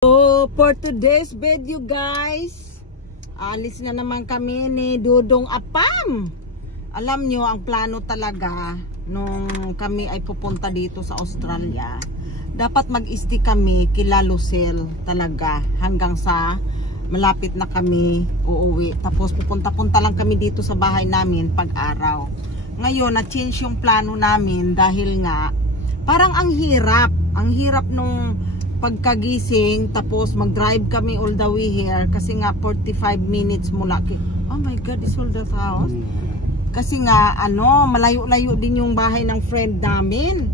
So, for today's video guys, alis na naman kami ni Dudong Apam. Alam nyo, ang plano talaga nung kami ay pupunta dito sa Australia, dapat mag-stay kami kila Lucille talaga hanggang sa malapit na kami uuwi. Tapos pupunta-punta lang kami dito sa bahay namin pag-araw. Ngayon, na-change yung plano namin dahil nga parang ang hirap nung pagkagising, tapos mag-drive kami all the way here kasi nga 45 minutes mula oh my god, is all the house kasi nga malayo-layo din yung bahay ng friend namin,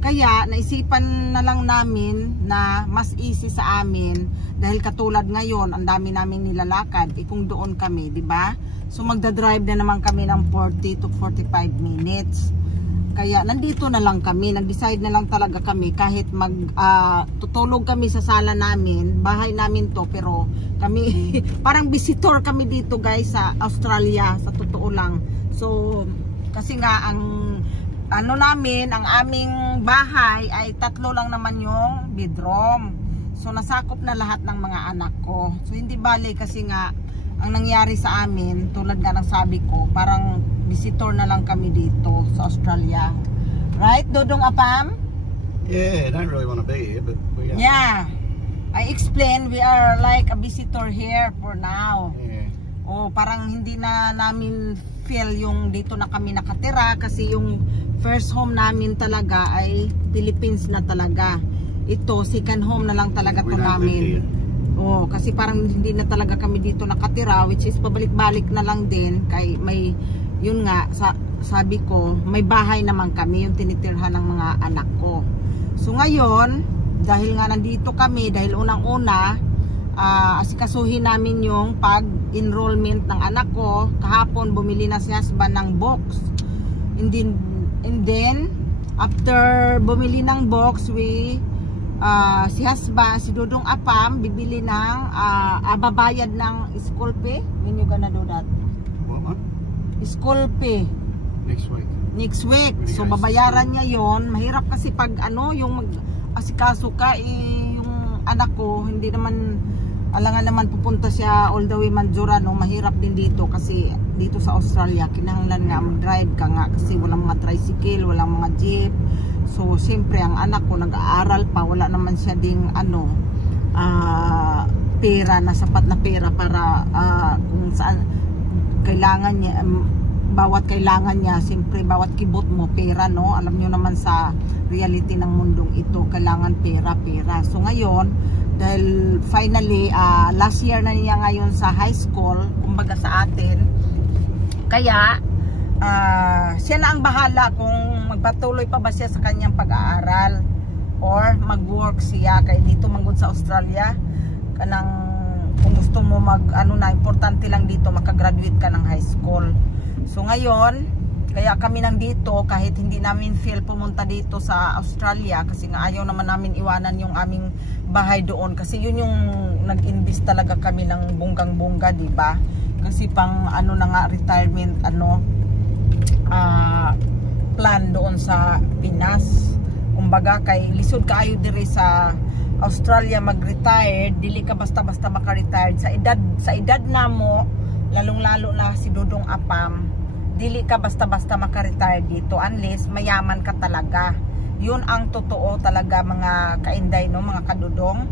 kaya naisipan na lang namin na mas easy sa amin dahil katulad ngayon ang dami naming nilalakad, kung doon kami, di ba? So magda-drive na naman kami ng 40 to 45 minutes. Kaya nandito na lang kami, nag-decide na lang talaga kami kahit tutulog kami sa sala namin, bahay namin to, pero kami parang visitor kami dito guys sa Australia, sa totoo lang. So kasi nga ang namin, ang aming bahay ay 3 lang naman yung bedroom. So nasakop na lahat ng mga anak ko. So hindi bale kasi nga ang nangyari sa amin, tulad nga ng sabi ko, parang visitor na lang kami dito sa Australia. Right, Dudong Apam? Yeah, I don't really want to be here, but we are. Yeah. I explained we are like a visitor here for now. Yeah. Oh, parang hindi na namin feel yung dito na kami nakatira kasi yung first home namin talaga ay Philippines na talaga. Ito, second home na lang talaga to namin. Oh, kasi parang hindi na talaga kami dito nakatira, which is pabalik-balik na lang din kay may yun nga, sabi ko, may bahay naman kami yung tinitirhan ng mga anak ko. So ngayon, dahil nga nandito kami, dahil unang-una, asikasuhin namin yung pag-enrollment ng anak ko. Kahapon, bumili na si husband ng box. And then, after bumili ng box, si husband, si Dudong Apam, bibili ng, babayad ng school fee. When you gonna do that? What? School fee next week. So babayaran niya yon. Mahirap kasi pag yung mag-asikaso ka yung anak ko, hindi naman alangan naman pupunta siya all the way Mandurah, mahirap din dito kasi dito sa Australia kinahanglan nga mag-drive ka nga kasi walang mga tricycle, walang mga jeep. So siyempre ang anak ko nag-aaral pa, wala naman siya ding pera na sapat na pera para kung saan kailangan niya, bawat kailangan niya, siyempre bawat kibot mo pera, alam niyo naman sa reality ng mundong ito, kailangan pera. So ngayon, dahil finally last year na niya ngayon sa high school, kumbaga sa atin, kaya siya na ang bahala kung magpatuloy pa ba siya sa kanyang pag-aaral or mag-work siya kay dito manggod sa Australia kanang kung gusto mo importante lang dito makagraduate ka ng high school. So ngayon, kaya kami nandito kahit hindi namin feel pumunta dito sa Australia kasi nga ayaw naman namin iwanan yung aming bahay doon kasi yun yung nag-invest talaga kami ng bunggang-bungga, di ba? Kasi pang na nga retirement plan doon sa Pinas. Kumbaga kay lisod kaayo dire sa Australia mag-retire, dili ka basta-basta maka-retire sa edad na mo, lalong-lalo na si Dudong Apam, dili ka basta-basta maka-retire dito unless mayaman ka talaga. Yun ang totoo talaga mga kainday, mga kadudong.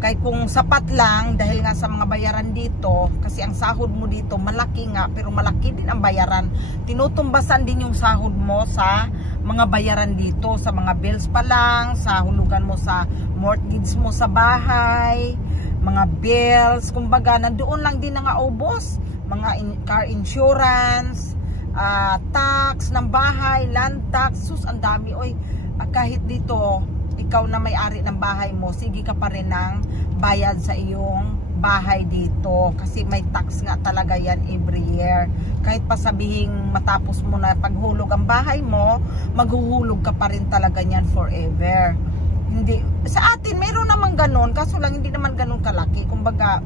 Kay kung sapat lang, dahil nga sa mga bayaran dito, kasi ang sahod mo dito malaki nga, pero malaki din ang bayaran. Tinutumbasan din yung sahod mo sa mga bayaran dito, sa mga bills pa lang, sa hulugan mo sa mortgage mo sa bahay, mga bills, kumbaga nandoon lang din nga ubos, mga car insurance, tax ng bahay, land tax, sus ang dami. Kahit dito ikaw na may-ari ng bahay mo, sige ka pa rin ng bayad sa iyong bahay dito kasi may tax nga talaga yan every year. Kahit pa sabihing matapos mo na paghulog ang bahay mo, maghuhulog ka pa rin talaga yan forever. Hindi, sa atin mayroon naman ganun, kaso lang hindi naman ganun kalaki. Kumbaga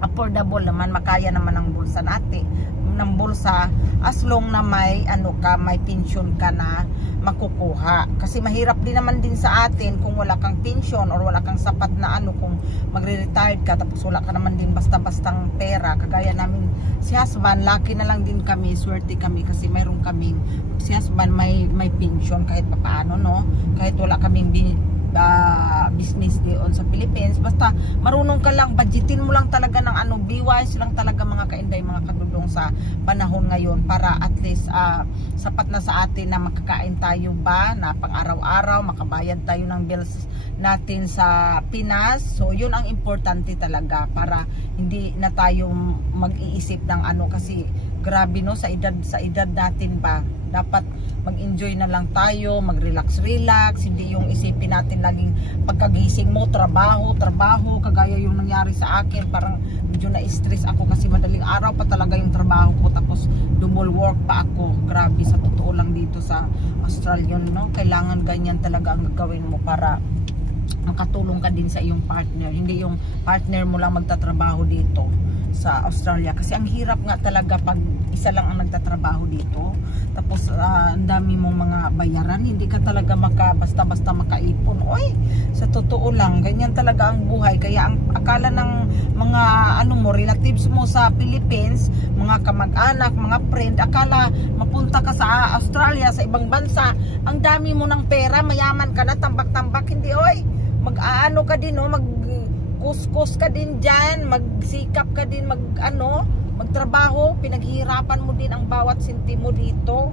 affordable naman, makaya naman ang bulsa natin. ng bulsa as long na may may pension ka na makukuha. Kasi mahirap din naman din sa atin kung wala kang pension or wala kang sapat na kung magre-retired ka tapos wala ka naman din basta-bastang pera. Kagaya namin si husband, lucky na lang din kami, swerte kami kasi mayroon kaming, si husband may pension kahit papaano, no? Kahit wala kaming business doon sa Philippines, basta marunong ka lang, budgetin mo lang talaga ng be wise lang talaga mga kainday, mga kadudong sa panahon ngayon para at least sapat na sa atin na makakain tayo ba na pang araw-araw, makabayad tayo ng bills natin sa Pinas. So yun ang importante talaga para hindi na tayo mag-iisip ng kasi grabe, no, sa edad natin ba dapat mag-enjoy na lang tayo, mag-relax, hindi yung isipin natin laging pagkagising mo, trabaho, kagaya yung nangyari sa akin, parang medyo na-stress ako kasi madaling araw pa talaga yung trabaho ko, tapos double work pa ako. Grabe, sa totoo lang dito sa Australia, no, kailangan ganyan talaga ang gagawin mo para makatulong ka din sa iyong partner, hindi yung partner mo lang magtatrabaho dito sa Australia, kasi ang hirap nga talaga pag isa lang ang nagtatrabaho dito, tapos ang dami mong mga bayaran, hindi ka talaga basta-basta makaipon. Oy, sa totoo lang ganyan talaga ang buhay. Kaya ang akala ng mga relatives mo sa Philippines, mga kamag-anak, mga friend, akala mapunta ka sa Australia, sa ibang bansa, ang dami mo ng pera, mayaman ka na, tambak-tambak. Hindi, oy, ka din, no, kuskus ka din dyan, magsikap ka din, magtrabaho, pinaghihirapan mo din ang bawat sentimo dito,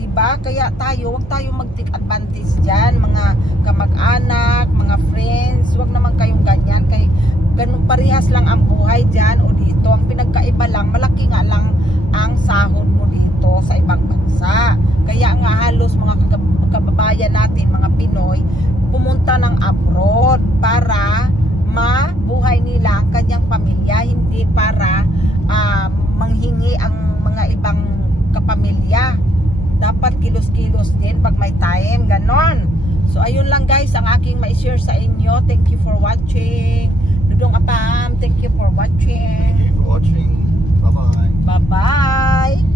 diba? Kaya wag tayo mag-take advantage dyan, mga kamag-anak, mga friends, wag naman kayong ganyan, kay ganun parehas lang ang buhay dyan o dito. Ang pinagkaiba lang, malaki nga lang ang sahod mo dito sa ibang bansa. Kaya nga halos mga kababayan natin, mga Pinoy, pumunta ng abroad para mabuhay nila ang kanyang pamilya, hindi para manghingi ang mga ibang kapamilya. Dapat kilos-kilos din pag may time, ganon. So ayun lang guys ang aking ma-share sa inyo. Thank you for watching. Dudong Apam, thank you for watching. Thank you for watching. Bye-bye. Bye-bye.